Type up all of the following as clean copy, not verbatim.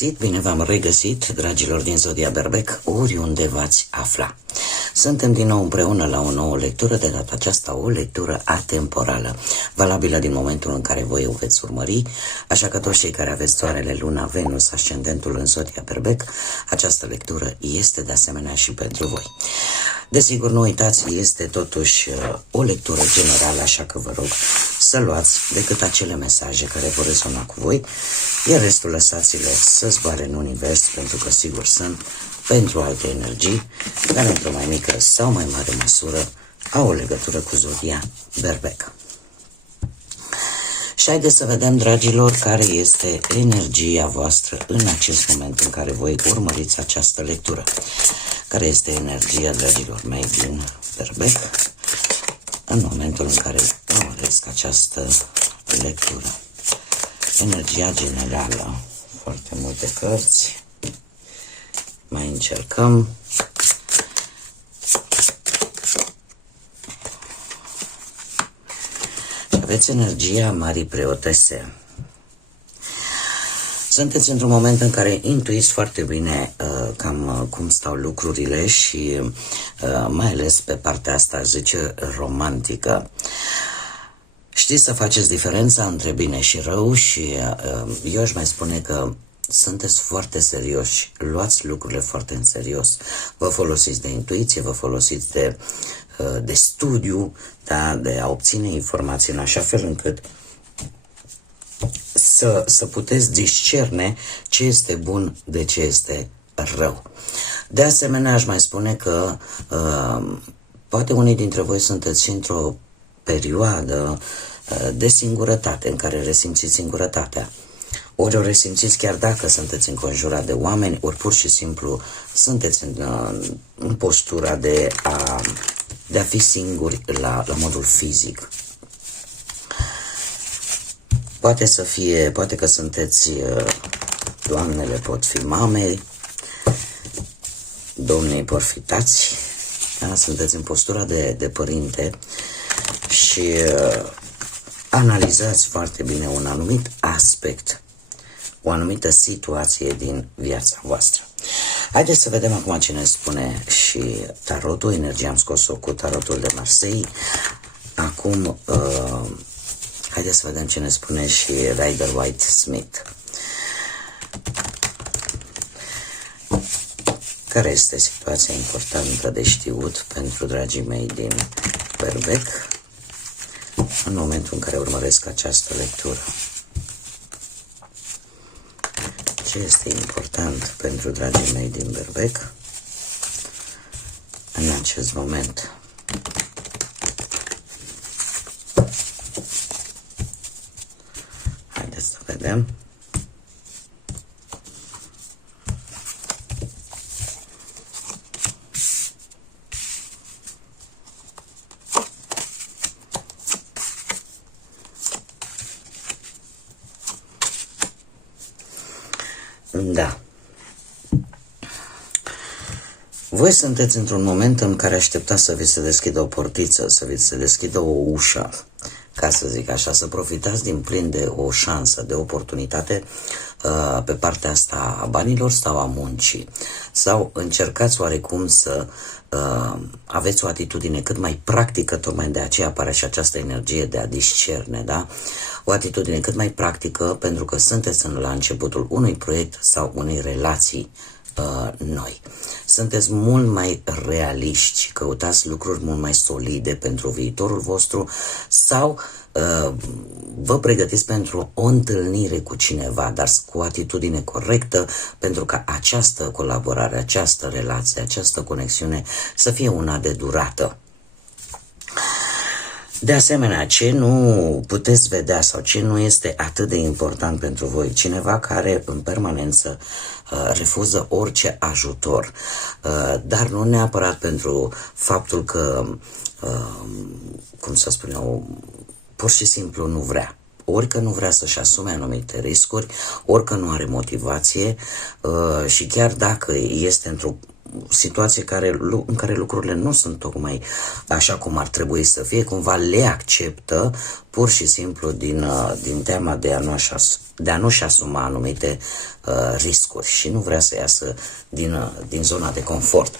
găsit, bine v-am regăsit, dragilor din Zodia Berbec, oriunde v-ați afla. Suntem din nou împreună la o nouă lectură, de data aceasta o lectură atemporală, valabilă din momentul în care voi o veți urmări, așa că toți cei care aveți soarele, luna, Venus, ascendentul în Zodia Berbec, această lectură este de asemenea și pentru voi. Desigur, nu uitați, este totuși o lectură generală, așa că vă rog să luați decât acele mesaje care vor rezona cu voi, iar restul lăsați-le să zboare în univers, pentru că sigur sunt pentru alte energii, care într-o mai mică sau mai mare măsură au o legătură cu Zodia Berbec. Și haideți să vedem, dragilor, care este energia voastră în acest moment în care voi urmăriți această lectură. Care este energia, dragilor mei, din Berbec în momentul în care urmăresc această lectură. Energia generală, foarte multe cărți. Mai încercăm. Aveți energia Marii Preotese. Sunteți într-un moment în care intuiți foarte bine cam cum stau lucrurile și mai ales pe partea asta, zice, romantică. Știți să faceți diferența între bine și rău și eu aș mai spune că sunteți foarte serioși, luați lucrurile foarte în serios, vă folosiți de intuiție, vă folosiți de studiu, da, de a obține informații în așa fel încât să puteți discerne ce este bun de ce este rău. De asemenea, aș mai spune că poate unii dintre voi sunteți într-o perioadă de singurătate, în care resimțiți singurătatea. Ori o resimțiți chiar dacă sunteți înconjurat de oameni, ori pur și simplu sunteți în postura de a fi singuri la modul fizic. Poate că sunteți, doamnele pot fi mame, domnii pot fi tați, da? Sunteți în postura de părinte și analizați foarte bine un anumit aspect, o anumită situație din viața voastră. Haideți să vedem acum ce ne spune și tarotul. Energia am scos-o cu tarotul de Marseille. Acum haideți să vedem ce ne spune și Rider Waite Smith. Care este situația importantă de știut pentru dragii mei din Berbec în momentul în care urmăresc această lectură? Ce este important pentru dragii mei din Berbec în acest moment? Haideți să vedem. Da. Voi sunteți într-un moment în care așteptați să vi se deschidă o portiță, să vi se deschidă o ușă, ca să zic așa, să profitați din plin de o șansă, de oportunitate pe partea asta a banilor sau a muncii. Sau încercați oarecum să aveți o atitudine cât mai practică, tocmai de aceea apare și această energie de a discerne, da? O atitudine cât mai practică, pentru că sunteți la începutul unui proiect sau unei relații noi. Sunteți mult mai realiști, căutați lucruri mult mai solide pentru viitorul vostru sau vă pregătiți pentru o întâlnire cu cineva, dar cu o atitudine corectă, pentru ca această colaborare, această relație, această conexiune să fie una de durată. De asemenea, ce nu puteți vedea sau ce nu este atât de important pentru voi, cineva care în permanență refuză orice ajutor, dar nu neapărat pentru faptul că, cum să spun eu, pur și simplu nu vrea. Ori că nu vrea să-și asume anumite riscuri, ori că nu are motivație și chiar dacă este într-o situație în care lucrurile nu sunt tocmai așa cum ar trebui să fie, cumva le acceptă pur și simplu din teama de a nu-și asuma anumite riscuri și nu vrea să iasă din zona de confort.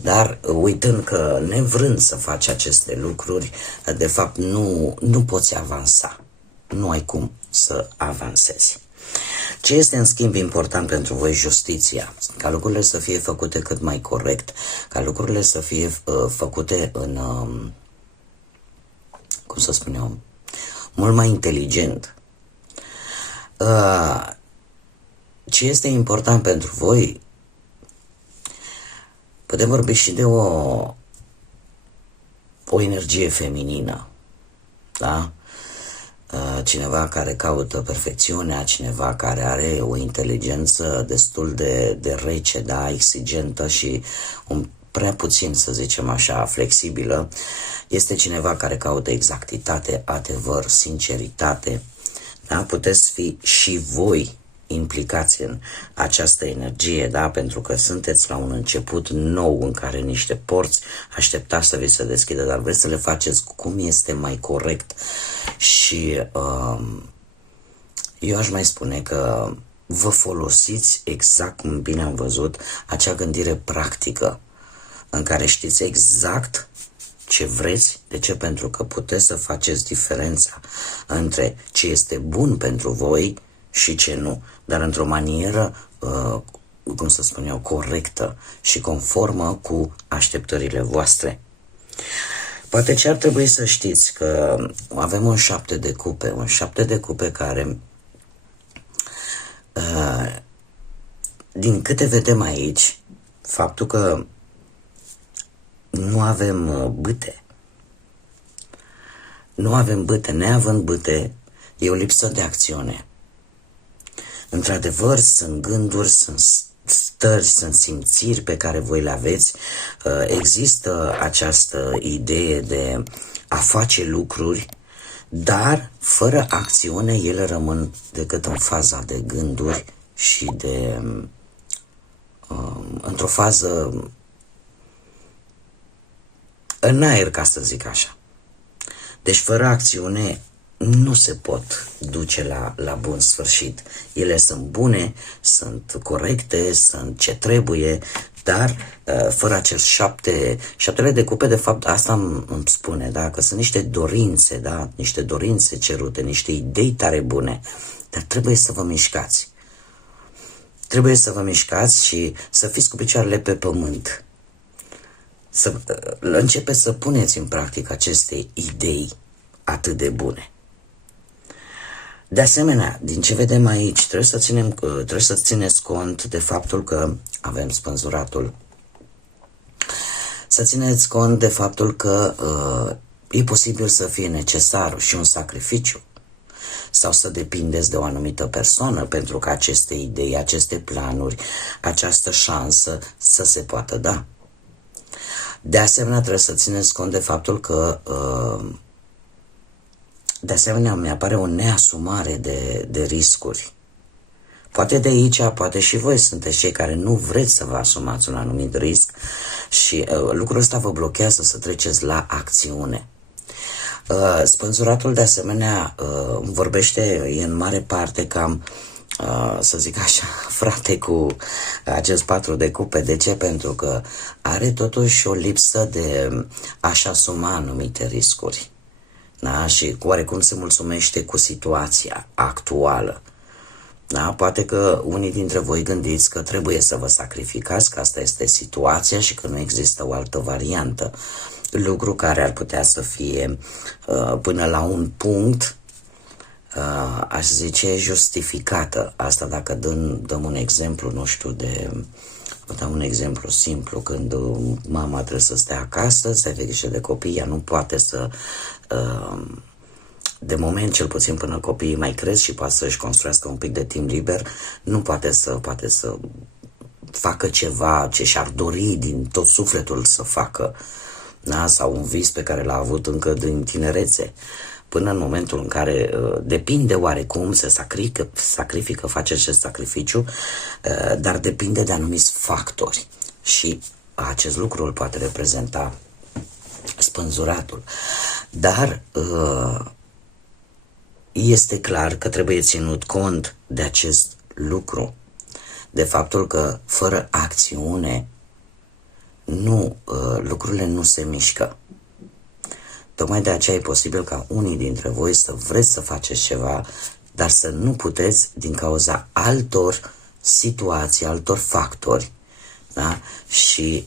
Dar uitând că nevrând să faci aceste lucruri, de fapt nu poți avansa. Nu ai cum să avansezi. Ce este în schimb important pentru voi? Justiția. Ca lucrurile să fie făcute cât mai corect, ca lucrurile să fie făcute în, cum să spun eu, mult mai inteligent. Ce este important pentru voi? Putem vorbi și de o energie feminină, da? Cineva care caută perfecțiunea, cineva care are o inteligență destul de rece, da, exigentă și prea puțin, să zicem așa, flexibilă. Este cineva care caută exactitate, adevăr, sinceritate, da? Puteți fi și voi implicați în această energie, da? Pentru că sunteți la un început nou în care niște porți așteptați să vi se deschidă, dar vreți să le faceți cum este mai corect. Și eu aș mai spune că vă folosiți exact cum bine am văzut acea gândire practică în care știți exact ce vreți. De ce? Pentru că puteți să faceți diferența între ce este bun pentru voi și ce nu, dar într-o manieră, cum să spun eu, corectă și conformă cu așteptările voastre. Poate ce ar trebui să știți că avem un 7 de cupe care, din câte vedem aici, faptul că nu avem bâte, neavând bâte, e o lipsă de acțiune. Într-adevăr, sunt gânduri, sunt stări, sunt simțiri pe care voi le aveți. Există această idee de a face lucruri, dar fără acțiune ele rămân decât în faza de gânduri și într-o fază în aer, ca să zic așa. Deci fără acțiune nu se pot duce la bun sfârșit. Ele sunt bune, sunt corecte, sunt ce trebuie, dar fără acel șaptele de cupe, de fapt, asta îmi spune, da? Că sunt niște dorințe, da? Niște dorințe cerute, niște idei tare bune, dar trebuie să vă mișcați. Trebuie să vă mișcați și să fiți cu picioarele pe pământ. Să începeți să puneți în practică aceste idei atât de bune. De asemenea, din ce vedem aici, trebuie să țineți cont de faptul că avem spânzuratul. Să țineți cont de faptul că e posibil să fie necesar și un sacrificiu sau să depindeți de o anumită persoană pentru că aceste idei, aceste planuri, această șansă să se poată da. De asemenea, trebuie să țineți cont de faptul că de asemenea, mi-apare o neasumare de riscuri. Poate de aici, poate și voi sunteți cei care nu vreți să vă asumați un anumit risc și lucrul ăsta vă blochează să treceți la acțiune. Spânzuratul, de asemenea, vorbește în mare parte cam, să zic așa, frate cu acest 4 de cupe. De ce? Pentru că are totuși o lipsă de a-și asuma anumite riscuri. Da? Și oarecum se mulțumește cu situația actuală. Da? Poate că unii dintre voi gândiți că trebuie să vă sacrificați, că asta este situația și că nu există o altă variantă. Lucru care ar putea să fie până la un punct, aș zice, justificată. Asta dacă dăm un exemplu, nu știu, vă dau un exemplu simplu. Când mama trebuie să stea acasă, să aibă grijă de copii, ea nu poate să, de moment cel puțin până copiii mai cresc și poate să-și construiască un pic de timp liber, nu poate să facă ceva ce și-ar dori din tot sufletul să facă, da? Sau un vis pe care l-a avut încă din tinerețe, până în momentul în care depinde oarecum, se sacrifică, face acest sacrificiu, dar depinde de anumiți factori. și acest lucru îl poate reprezenta spânzuratul. Dar este clar că trebuie ținut cont de acest lucru, de faptul că fără acțiune lucrurile nu se mișcă. Tocmai de aceea e posibil ca unii dintre voi să vreți să faceți ceva, dar să nu puteți din cauza altor situații, altor factori, da? Și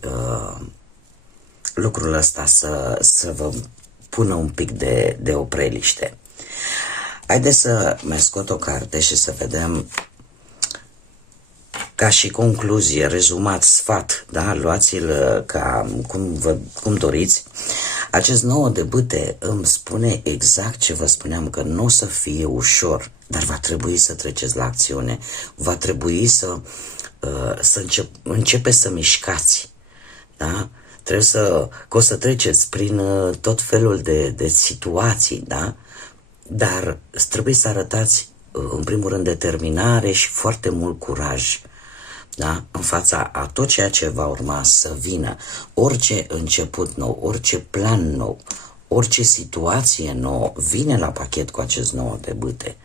lucrul ăsta să vă pună un pic de opreliște. Haideți să mai scot o carte și să vedem ca și concluzie, rezumat, sfat, da? Luați-l ca cum doriți. Acest 9 de bâte îmi spune exact ce vă spuneam, că nu o să fie ușor, dar va trebui să treceți la acțiune. Va trebui să începeți să mișcați, da? Că o să treceți prin tot felul de situații, da? Dar trebuie să arătați, în primul rând, determinare și foarte mult curaj, da? În fața a tot ceea ce va urma să vină. Orice început nou, orice plan nou, orice situație nouă vine la pachet cu acest 9 de bâte.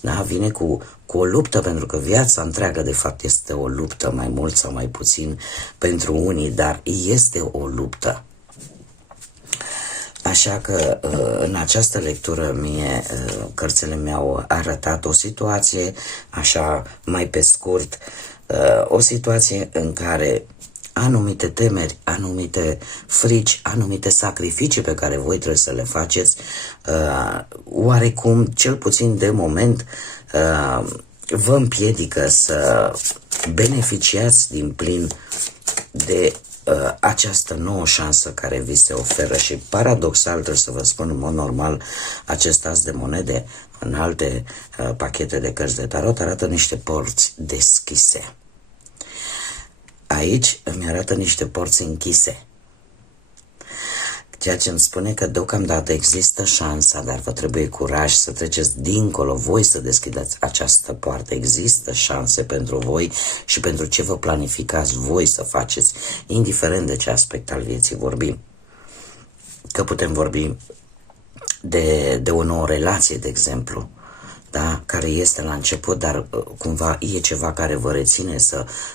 Da? Vine cu o luptă, pentru că viața întreagă de fapt este o luptă, mai mult sau mai puțin pentru unii, dar este o luptă. Așa că în această lectură mie cărțile mi-au arătat o situație, așa mai pe scurt, o situație în care anumite temeri, anumite frici, anumite sacrificii pe care voi trebuie să le faceți, oarecum, cel puțin de moment, vă împiedică să beneficiați din plin de această nouă șansă care vi se oferă. Și paradoxal, trebuie să vă spun, în mod normal, acest as de monede în alte pachete de cărți de tarot arată niște porți deschise. Aici îmi arată niște porți închise, ceea ce îmi spune că deocamdată există șansa, dar vă trebuie curaj să treceți dincolo, voi să deschideți această poartă. Există șanse pentru voi și pentru ce vă planificați voi să faceți, indiferent de ce aspect al vieții vorbim. Că putem vorbi de o nouă relație, de exemplu, da? Care este la început, dar cumva e ceva care vă reține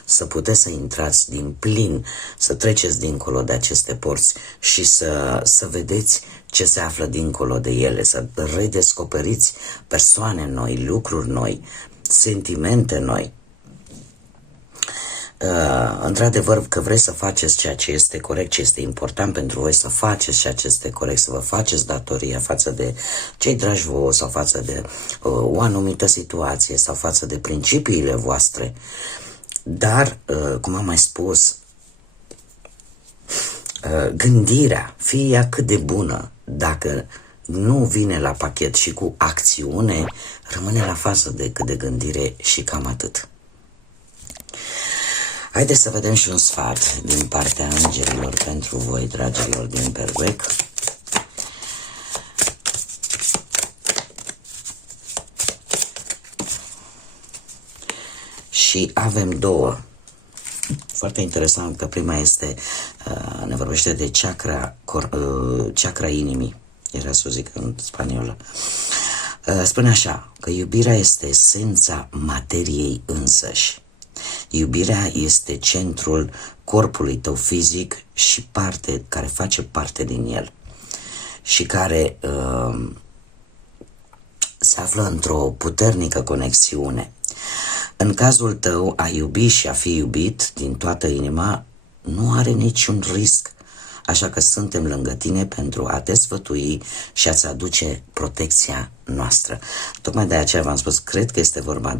să puteți să intrați din plin, să treceți dincolo de aceste porți și să vedeți ce se află dincolo de ele, să redescoperiți persoane noi, lucruri noi, sentimente noi. Într-adevăr, că vreți să faceți ceea ce este corect, ce este important pentru voi să faceți ceea ce este corect, să vă faceți datoria față de cei dragi vouă sau față de o anumită situație sau față de principiile voastre. Dar, cum am mai spus, gândirea, fie ea cât de bună, dacă nu vine la pachet și cu acțiune, rămâne la fază decât de gândire și cam atât. Haideți să vedem și un sfat din partea îngerilor pentru voi, dragilor din Berbec. Și avem două. Foarte interesant că prima este, ne vorbește de chakra inimii. Era să zic în spaniolă. Spune așa, că iubirea este esența materiei însăși. Iubirea este centrul corpului tău fizic și care face parte din el și care se află într-o puternică conexiune. În cazul tău, a iubi și a fi iubit din toată inima nu are niciun risc, așa că suntem lângă tine pentru a te sfătui și a-ți aduce protecția noastră. Tocmai de aceea v-am spus, cred că este vorba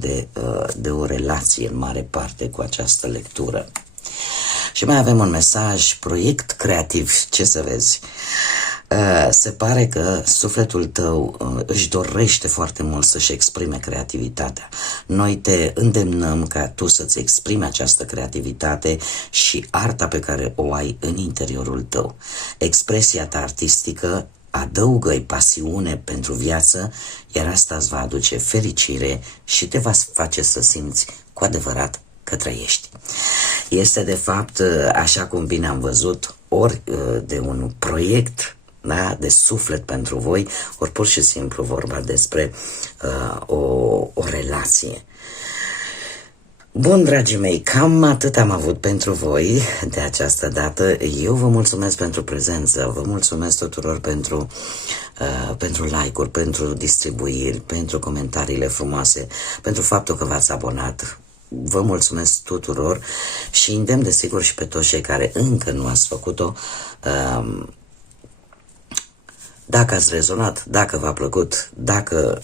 de o relație în mare parte cu această lectură. Și mai avem un mesaj, proiect creativ, ce să vezi? Se pare că sufletul tău își dorește foarte mult să-și exprime creativitatea. Noi te îndemnăm ca tu să-ți exprimi această creativitate și arta pe care o ai în interiorul tău. Expresia ta artistică adăugă-i pasiune pentru viață, iar asta îți va aduce fericire și te va face să simți cu adevărat că trăiești. Este de fapt, așa cum bine am văzut, ori de un proiect, da, de suflet pentru voi, ori pur și simplu vorba despre o relație. Bun, dragii mei, cam atât am avut pentru voi de această dată. Eu vă mulțumesc pentru prezență, vă mulțumesc tuturor pentru like-uri, pentru distribuiri, pentru comentariile frumoase, pentru faptul că v-ați abonat. Vă mulțumesc tuturor și îndemn desigur și pe toți cei care încă nu ați făcut-o. Dacă ați rezonat, dacă v-a plăcut, dacă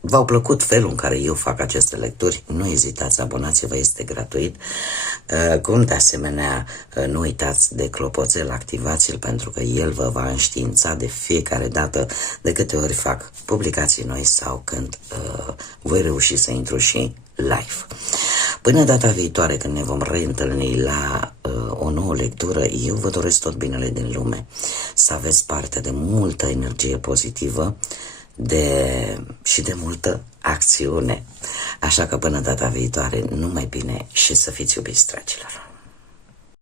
v-au plăcut felul în care eu fac aceste lecturi, nu ezitați, abonați-vă, este gratuit. Cum de asemenea, nu uitați de clopoțel, activați-l pentru că el vă va înștiința de fiecare dată de câte ori fac publicații noi sau când voi reuși să intru și live. Până data viitoare, când ne vom reîntâlni la o nouă lectură, eu vă doresc tot binele din lume, să aveți parte de multă energie pozitivă și de multă acțiune. Așa că până data viitoare, numai bine și să fiți iubiți, dragilor!